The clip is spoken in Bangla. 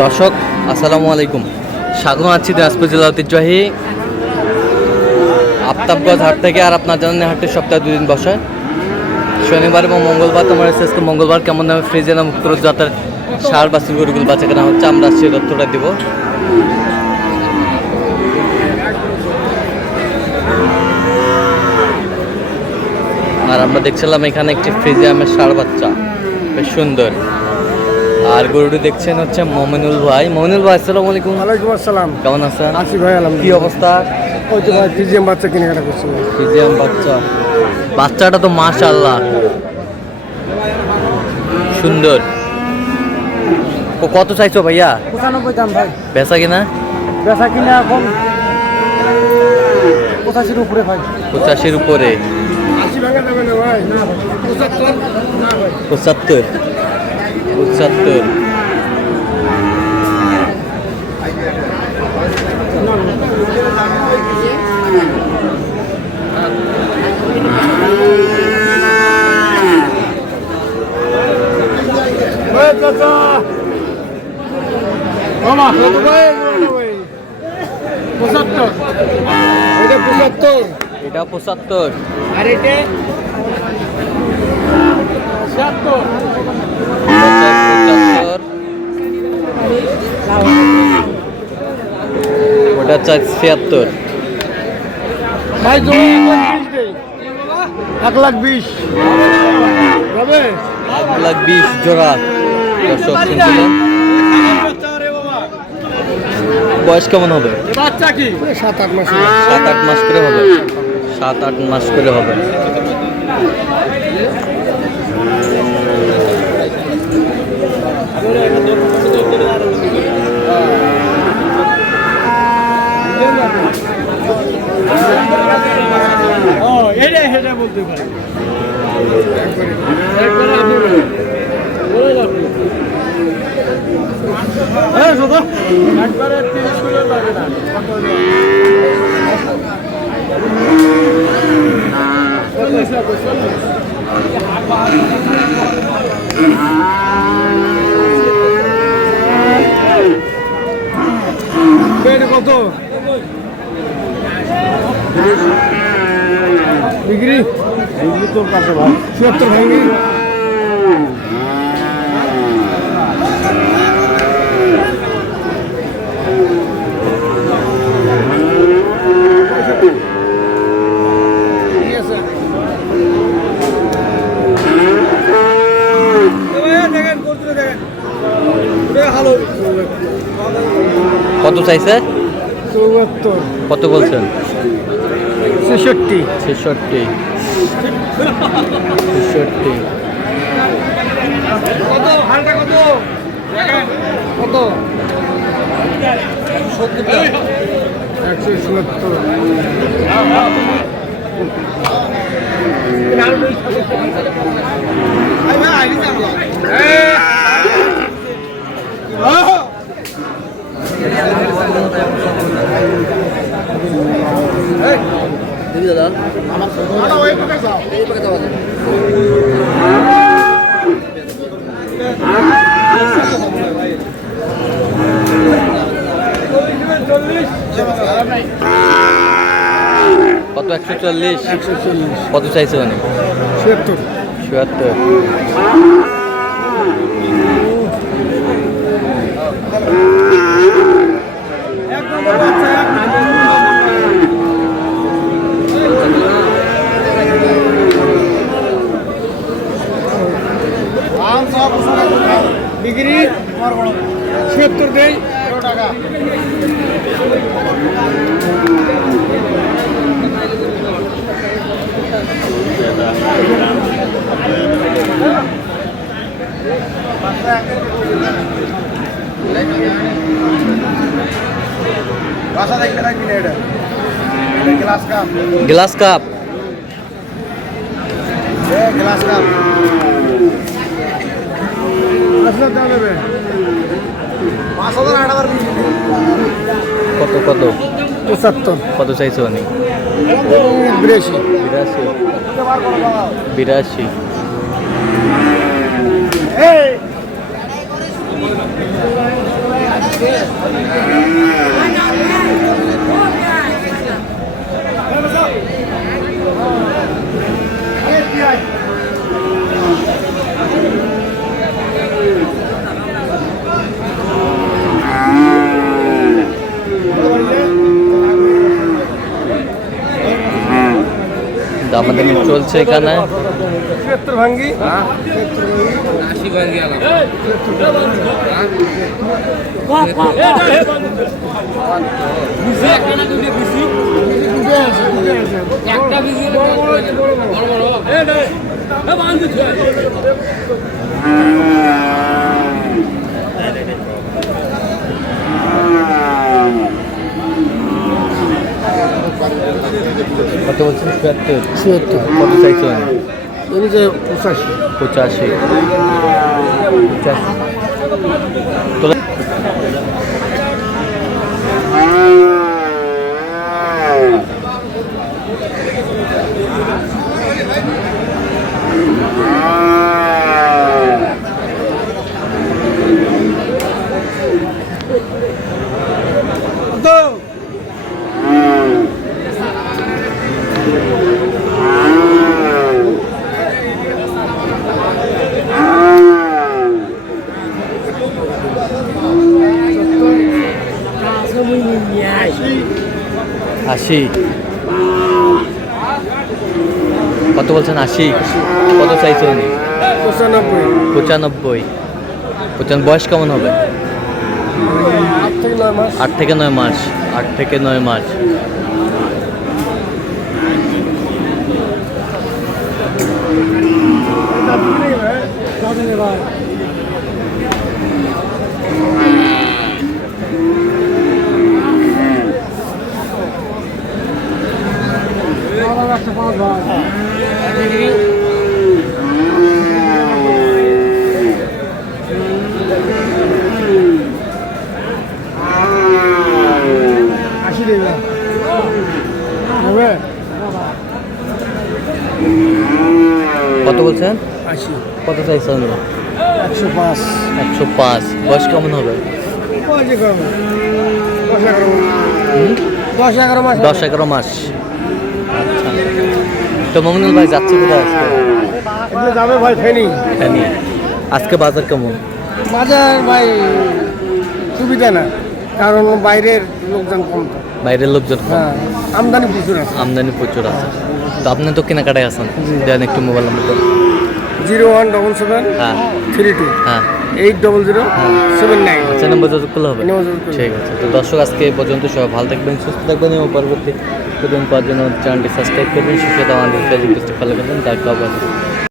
দর্শক আসসালামু আলাইকুম, স্বাগত আছি দিনাজপুর জেলা ঐতিহ্যবাহী আফতাবগঞ্জ হাট থেকে। আর আপনার জানেন হাটটি সপ্তাহে 2 দিন বসে, শনিবার এবং মঙ্গলবার। তোমার আজকে মঙ্গলবার কেমন দামে ফ্রিজে না মুক্ত জাতের সার বা গরুগুলো বাচ্চা কেনা হচ্ছে, আমরা সেই তথ্যটা দিব। আর আমরা দেখছিলাম এখানে একটি ফ্রিজিয়ামের ষাঁড় বাচ্চা, বেশ সুন্দর। আর গরুটি দেখছেন হচ্ছে মমিনুল ভাই। মমিনুল ভাই আসসালামু আলাইকুম। ওয়ালাইকুম আসসালাম। কেমন আছেন? আছি ভাই, কি আলহামদুলিল্লাহ। অবস্থা? ওই তো ভাই ফিজিয়াম বাচ্চা কেনাকাটা করছি। ফ্রিজিয়াম বাচ্চা, বাচ্চাটা তো মাশাআল্লাহ সুন্দর। কত চাইছো ভাইয়া? 95 দাম ভাই। বেচা কিনা? বেচা কিনা এখন 85 উপরে ভাই। 85 উপরে। 80 ভাঙা যাবে না ভাই। 75 না ভাই। 75 75। ওই চাচা মামা কত ভাই? 75। এটা 75। এটা 75। আর এটা 76। 75। ওটা চাই 76। ভাই জোড়া 1,20,000 যাবে। 1,20,000 জোড়া। দর্শক শুনছিলেন, বয়স কেমন হবে? বাচ্চা কি 7-8 মাস। 7-8 মাস করে হবে। 7-8 মাস করে হবে। বলতে পারি একবারে 30 কিলো লাগে না। কত ডিগ্রি? ডিগ্রি তোর কাছে ভাই 76 ভাঙি। কত চাইছে? 74। কত বলছেন? 66। 66। 66। কত হালটা কত? দেখেন কত? কত? 140। 140। কত চাইছে মানে? 76। 76। ডিগ্রি 76 দেই 100 টাকা। বাসা দেখতে রাখবি না। এটা glass cup. Glass cup. Glass cup আচ্ছা দাম দেবে 5,000 8,000। কত কত? 75। কত চাইছে মানে? 82। 82। আমাদের চলছে এখানে ৭০ ভাঙ্গি 80 ভাঙ্গি আলাম একটা বিজি বড় কত বলছেন? ৭৪। ৭৬ কত চাইছেন? এই যে ৮৫ 85। তোলা আশি। কত বলছেন? 80। কত চাইছেন? ৯৫ 95। বয়স কেমন হবে? ৮ থেকে ৯ মাস 8 থেকে 9 মাস। কত বলছেন? ৮০ কত চাইছেন? ১০৫ 105। বয়স কেমন হবে? ১০-১১ মাস 10-11 মাস। আচ্ছা, তো মমিনুল ভাই যাচ্ছে কোথায় আজকে? এগুলো যাবে ভাই ফেনি এখানে। আজকে বাজার কেমন? বাজার ভাই সুবিধা না, কারণ বাইরের লোকজন কম তো। বাইরের লোকজন কম, হ্যাঁ, আমদানি প্রচুর আছে। আমদানি প্রচুর আছে। তো আপনি তো কেনাকাটায় আছেন, দেন একটু মোবাইল নাম্বার দেন। 0177 হ্যাঁ 32 হ্যাঁ 800 79। আচ্ছা, নাম্বার যত করলে হবে। যোগাযোগ করলে। ঠিক আছে। তো দর্শক, আজকে এই পর্যন্ত। সবাই ভালো থাকবেন, সুস্থ থাকবেন এবং পরবর্তী প্রতিদিন পাওয়ার জন্য চ্যানেলটি সাবস্ক্রাইব করবেন। সুস্থ আমাদের ফেসবুক পেজটি ফলো করবেন। দেখা হবে।